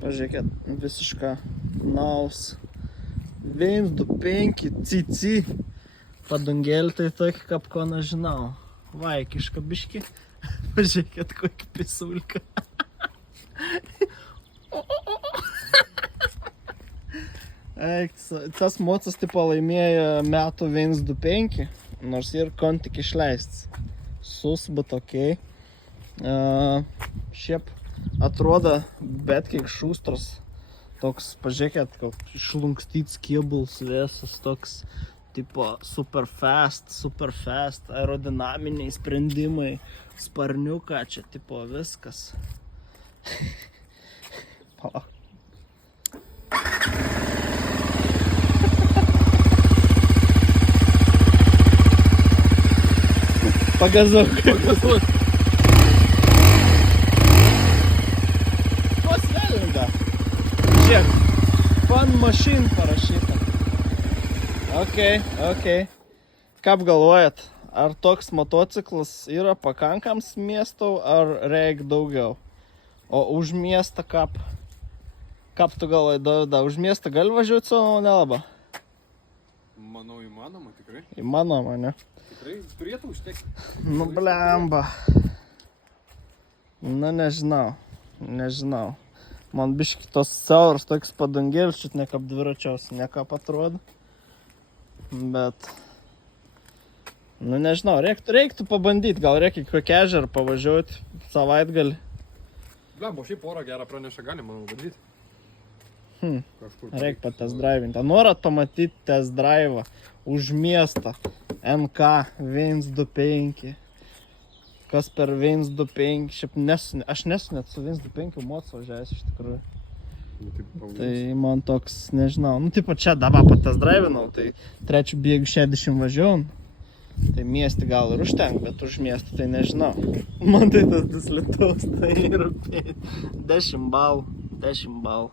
Pažiūrėkit, visiška naus. 1, 2, 5, cici. Padangėlį tai tokį, kaip ko nežinau. Vaikiška biški. Pažiūrėkit, kokį pisulką. Tas mocas tipo laimėjo metų 1, 2, 5, nors ir kon tik išleistas. Sus, bet okei. Šiaip atrodo, bet kiek šustras. Toks, pažiūrėkit, kaip išlunkstyts kėbuls visas, toks tipo super fast, aerodinaminiai sprendimai, sparniuką, čia tipo viskas. Palauk. Pagazuok. Pasvelga. Žiūrėk, fan machine parašyta. Okei. Kaip galvojat, ar toks motociklas yra pakankams miestau, ar reik daugiau? O už miestą kaip? Kaip tu galvoji, Dovida, už miestą gali važiuoti savo nelaba? Manau, įmanoma, tikrai. Įmanoma, ne? Tikrai turėtų užtekti. Nu, blemba. Nu, nežinau. Man biški tos siauras toks padangėlis, šit ne kaip dviračiaus, ne kaip atrodo. Bet... Nu, nežinau, reiktų pabandyti, gal reikia kokį ežerą pavažiuoti savaitgalį. Blemba, šiaip orą gerą praneša, galima bandyti. Reikia patest drivinti. Norat pamatyti test drivą už miestą. NK 1, 2, 5. Kas per 1, 2, 5. Šiaip aš nesu net su 1, 2, 5 moc važiavęs iš tikrųjų. Tai man toks, nežinau. Nu, tipo čia dabar patest drivinau, tai trečių bėgių 60 važiavau. Tai miesti gal ir užtenk, bet už miestą tai nežinau. Man tai tas lietaus, tai yra 10 balų.